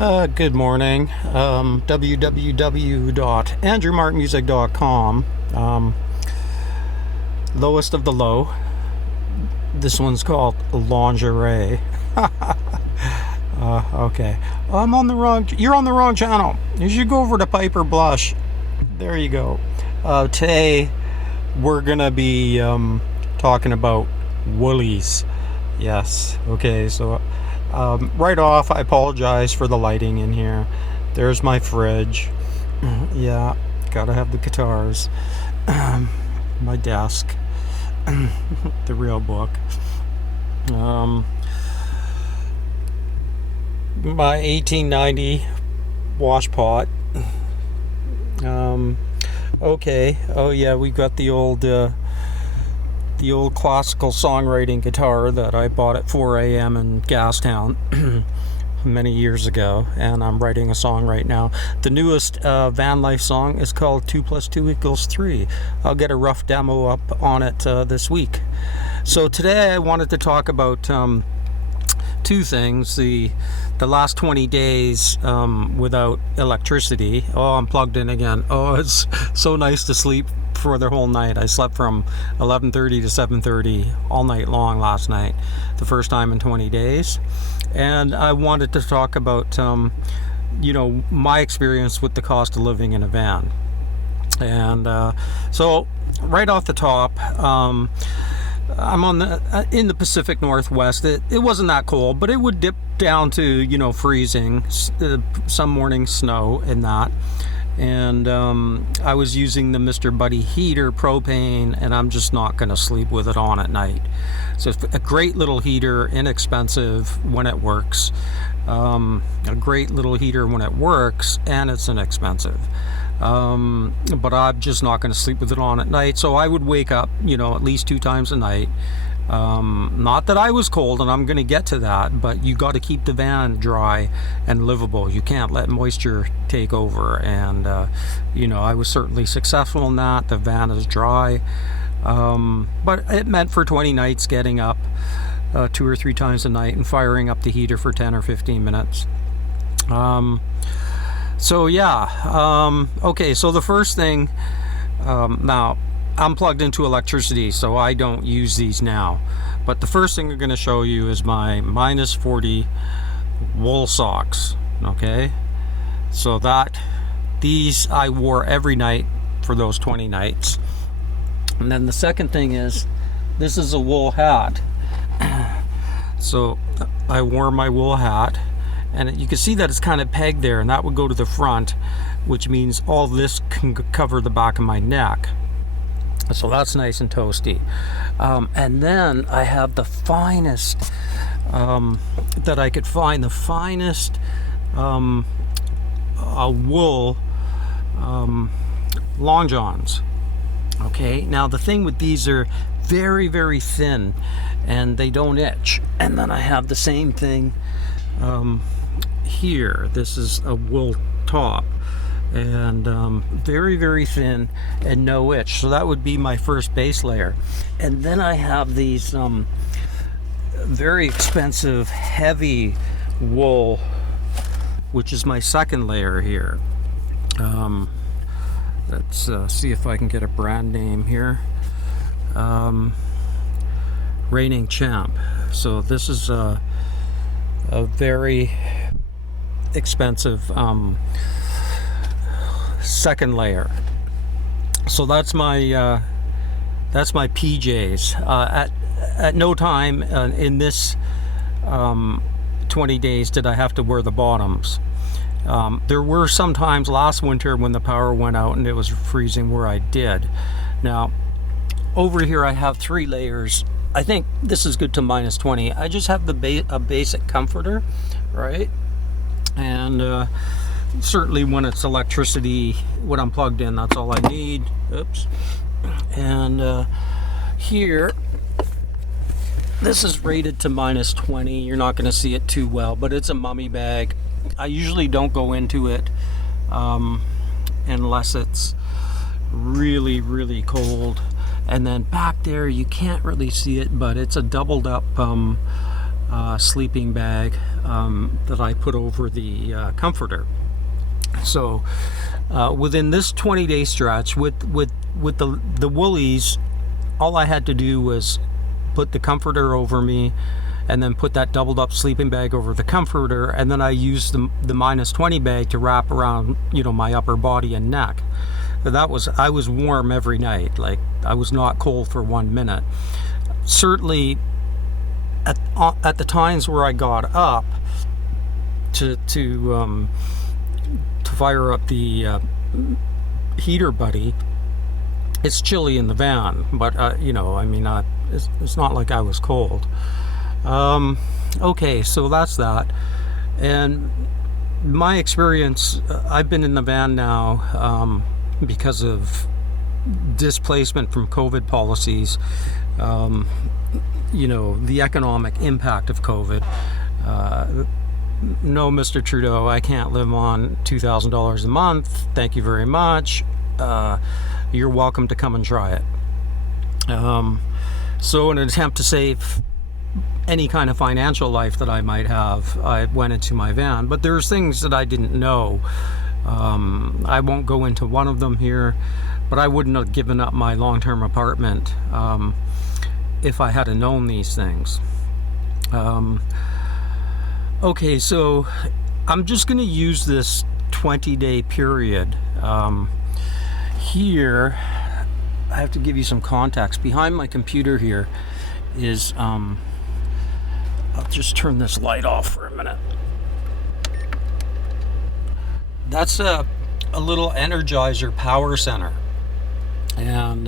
Good morning. www.andrewmarkmusic.com. Lowest of the low. This one's called Lingerie. Okay. You're on the wrong channel. You should go over to Piper Blush. There you go. Today, we're gonna be talking about woolies. Yes. Okay, so right off, I apologize for the lighting in here. There's my fridge. Yeah, gotta have the guitars. My desk. The real book. My 1890 wash pot. Okay. Oh yeah, we got the old classical songwriting guitar that I bought at 4 a.m. in Gastown many years ago, and I'm writing a song right now. The newest van life song is called 2 + 2 = 3. I'll get a rough demo up on it this week. So today I wanted to talk about two things. The last 20 days without electricity. Oh, I'm plugged in again. Oh, it's so nice to sleep for the whole night. I slept from 11:30 to 7:30 all night long last night, the first time in 20 days. And I wanted to talk about my experience with the cost of living in a van. And so right off the top, I'm in the Pacific Northwest. It wasn't that cold, but it would dip down to freezing, some mornings snow and that. And I was using the Mr. Buddy heater propane, and I'm just not going to sleep with it on at night. So it's a great little heater, inexpensive when it works. A great little heater when it works, and it's inexpensive. But I'm just not going to sleep with it on at night. So I would wake up, at least 2 times a night. Not that I was cold, and I'm going to get to that, but you got to keep the van dry and livable. You can't let moisture take over. And, I was certainly successful in that. The van is dry. But it meant for 20 nights getting up 2 or 3 times a night and firing up the heater for 10 or 15 minutes. Okay, so the first thing, now I'm plugged into electricity, so I don't use these now. But the first thing I'm going to show you is my -40 wool socks. Okay, so these I wore every night for those 20 nights. And then the second thing is, this is a wool hat. So I wore my wool hat, and you can see that it's kind of pegged there, and that would go to the front, which means all this can cover the back of my neck. So that's nice and toasty. And then I have the finest that I could find, the finest wool long johns. Okay, now the thing with these are very, very thin, and they don't itch. And then I have the same thing here. This is a wool top, and very, very thin and no itch. So that would be my first base layer. And then I have these very expensive heavy wool, which is my second layer here. Let's see if I can get a brand name here. Reigning Champ. So this is a very expensive second layer. So that's my PJs. At no time in this 20 days did I have to wear the bottoms. There were some times last winter when the power went out and it was freezing where I did. Now over here I have 3 layers. I think this is good to -20. I just have a basic comforter, right? And certainly when it's electricity, when I'm plugged in, that's all I need. Oops. And here, this is rated to -20. You're not going to see it too well, but it's a mummy bag. I usually don't go into it unless it's really, really cold. And then back there, you can't really see it, but it's a doubled up sleeping bag that I put over the comforter. So within this 20-day stretch with the woolies, all I had to do was put the comforter over me and then put that doubled up sleeping bag over the comforter, and then I used the minus 20 bag to wrap around, my upper body and neck. I was warm every night. Like, I was not cold for 1 minute. Certainly at the times where I got up to fire up the heater buddy, it's chilly in the van, but it's not like I was cold. Okay, so that's that. And my experience, I've been in the van now because of displacement from COVID policies, the economic impact of COVID. No, Mr. Trudeau, I can't live on $2,000 a month. Thank you very much. You're welcome to come and try it. So in an attempt to save any kind of financial life that I might have, I went into my van. But there's things that I didn't know. I won't go into one of them here, but I wouldn't have given up my long-term apartment if I had known these things. Okay, so I'm just going to use this 20-day period. Here, I have to give you some context. Behind my computer here is, I'll just turn this light off for a minute. That's a little Energizer power center. And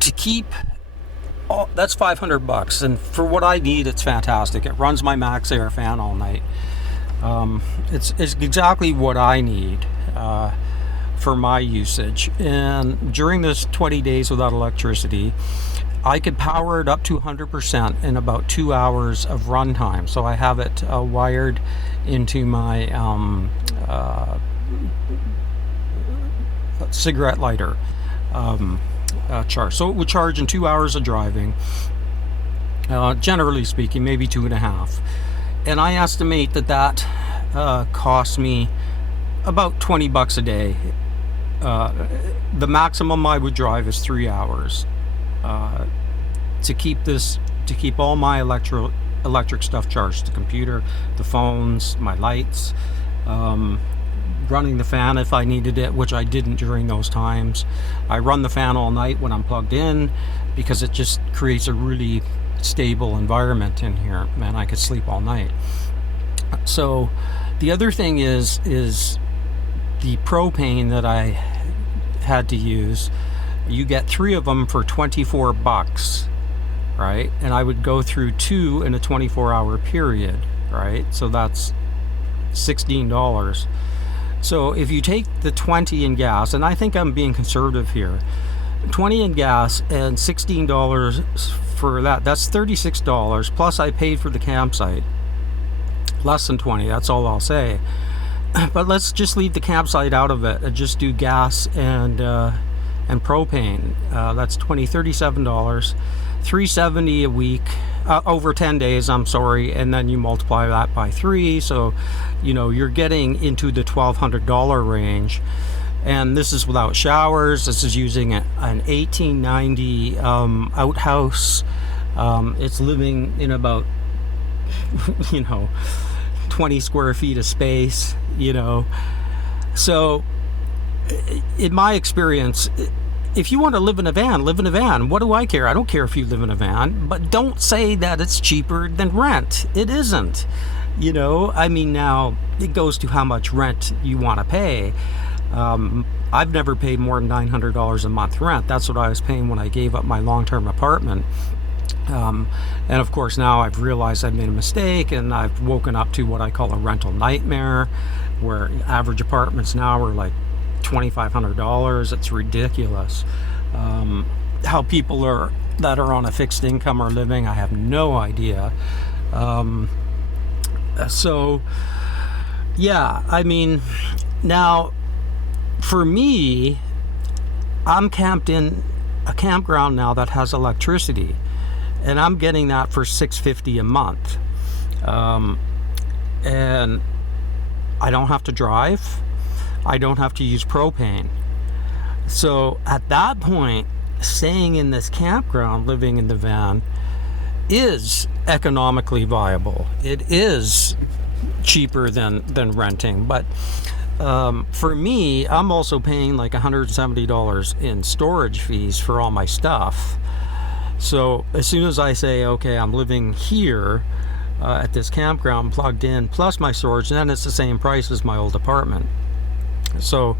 to keep... Oh, that's $500, and for what I need, it's fantastic. It runs my max air fan all night. It's exactly what I need for my usage. And during this 20 days without electricity, I could power it up to 100% in about 2 hours of runtime. So I have it wired into my cigarette lighter. Charge. So it would charge in 2 hours of driving, generally speaking, maybe 2.5. And I estimate that costs me about $20 a day. The maximum I would drive is 3 hours to keep all my electric stuff charged: the computer, the phones, my lights, running the fan if I needed it, which I didn't during those times. I run the fan all night when I'm plugged in because it just creates a really stable environment in here, and I could sleep all night. So the other thing is the propane that I had to use. You get 3 of them for $24, right? And I would go through 2 in a 24-hour period, right? So that's $16. So if you take the 20 in gas, and I think I'm being conservative here, 20 in gas and $16 for that's $36, plus I paid for the campsite. Less than 20, that's all I'll say. But let's just leave the campsite out of it and just do gas and propane. That's $37, $370 a week, over 10 days, I'm sorry, and then you multiply that by 3, so you're getting into the $1,200 range. And this is without showers. This is using an 1890 outhouse. It's living in about 20 square feet of space, so in my experience, if you want to live in a van, live in a van. What do I care? I don't care if you live in a van, but don't say that it's cheaper than rent. It isn't. Now it goes to how much rent you want to pay. I've never paid more than $900 a month rent. That's what I was paying when I gave up my long-term apartment. And of course now I've realized I made a mistake, and I've woken up to what I call a rental nightmare, where average apartments now are like $2,500. It's ridiculous. How people that are on a fixed income are living, I have no idea. So yeah, now for me, I'm camped in a campground now that has electricity. and I'm getting that for $650 a month. And I don't have to drive. I don't have to use propane. So at that point, staying in this campground, living in the van, is economically viable. It is cheaper than renting. But for me, I'm also paying like $170 in storage fees for all my stuff. So as soon as I say, okay, I'm living here at this campground plugged in, plus my storage, then it's the same price as my old apartment. So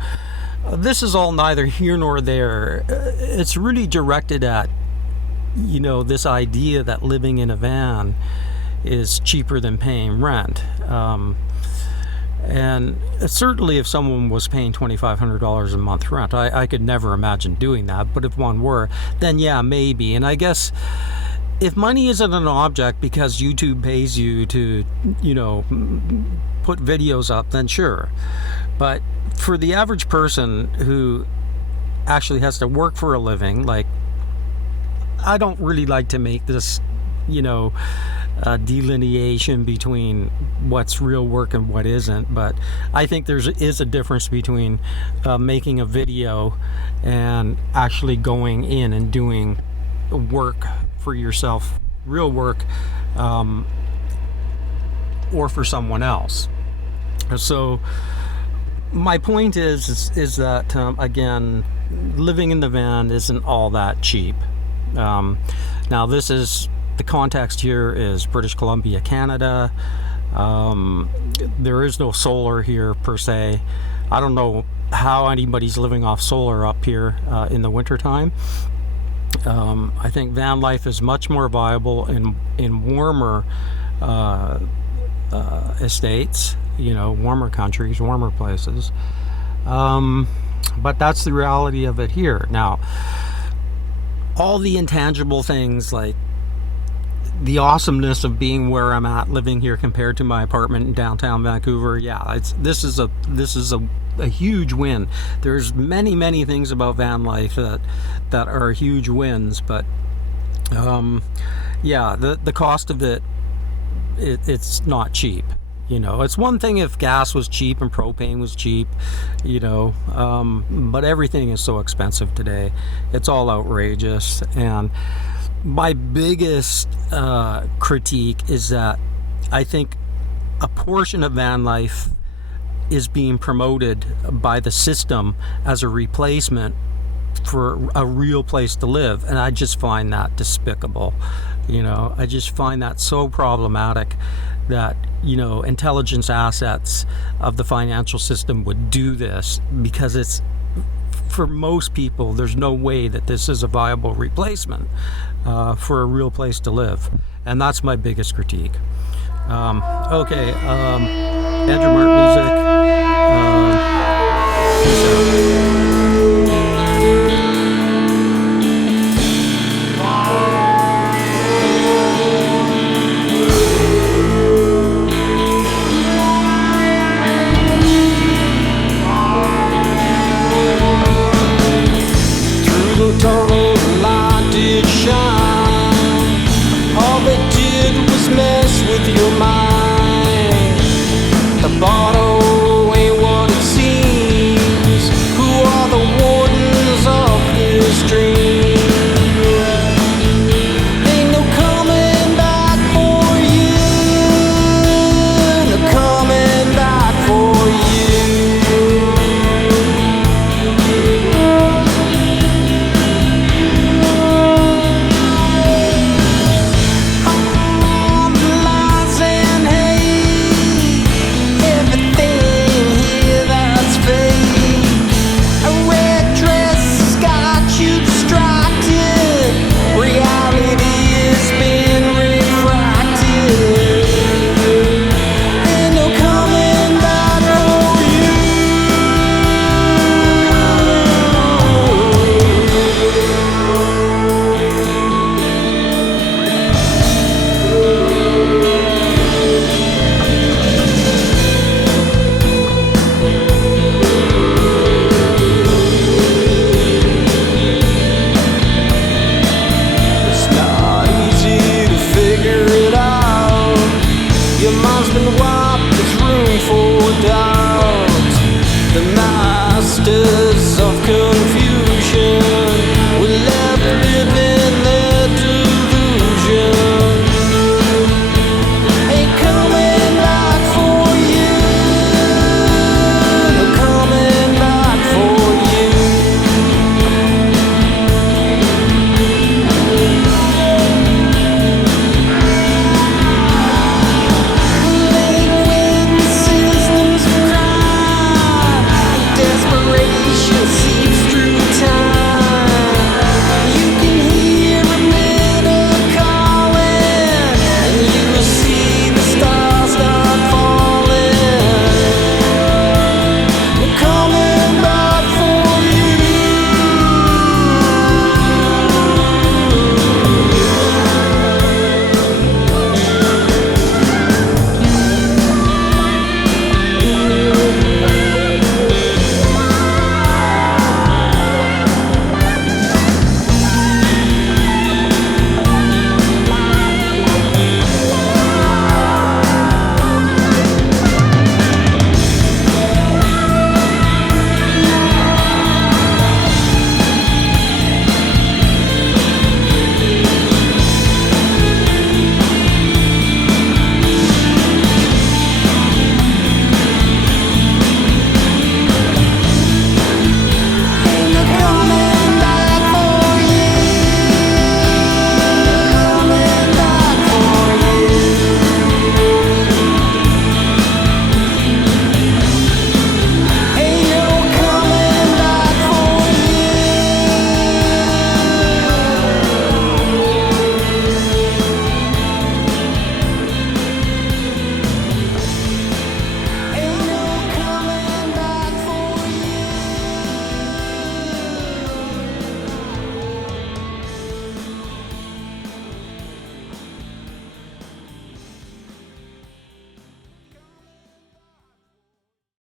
this is all neither here nor there. It's really directed at, this idea that living in a van is cheaper than paying rent. And certainly if someone was paying $2,500 a month rent, I could never imagine doing that. But if one were, then yeah, maybe. And I guess if money isn't an object because YouTube pays you to, put videos up, then sure. But for the average person who actually has to work for a living, like, I don't really like to make this, delineation between what's real work and what isn't, but I think there is a difference between making a video and actually going in and doing work for yourself, real work, or for someone else. So my point is that again, living in the van isn't all that cheap. Now this is, the context here is British Columbia, Canada. There is no solar here per se. I don't know how anybody's living off solar up here in the wintertime. I think van life is much more viable in warmer estates, warmer countries, warmer places. But that's the reality of it here. Now, all the intangible things like the awesomeness of being where I'm at, living here compared to my apartment in downtown Vancouver, yeah, this is a huge win. There's many things about van life that are huge wins, but yeah, the cost of it's not cheap. It's one thing if gas was cheap and propane was cheap, but everything is so expensive today. It's all outrageous. And my biggest critique is that I think a portion of van life is being promoted by the system as a replacement for a real place to live, and I just find that despicable. I just find that so problematic that intelligence assets of the financial system would do this, because it's, for most people, there's no way that this is a viable replacement for a real place to live. And that's my biggest critique. Okay, Andrew Martin music. Peace out.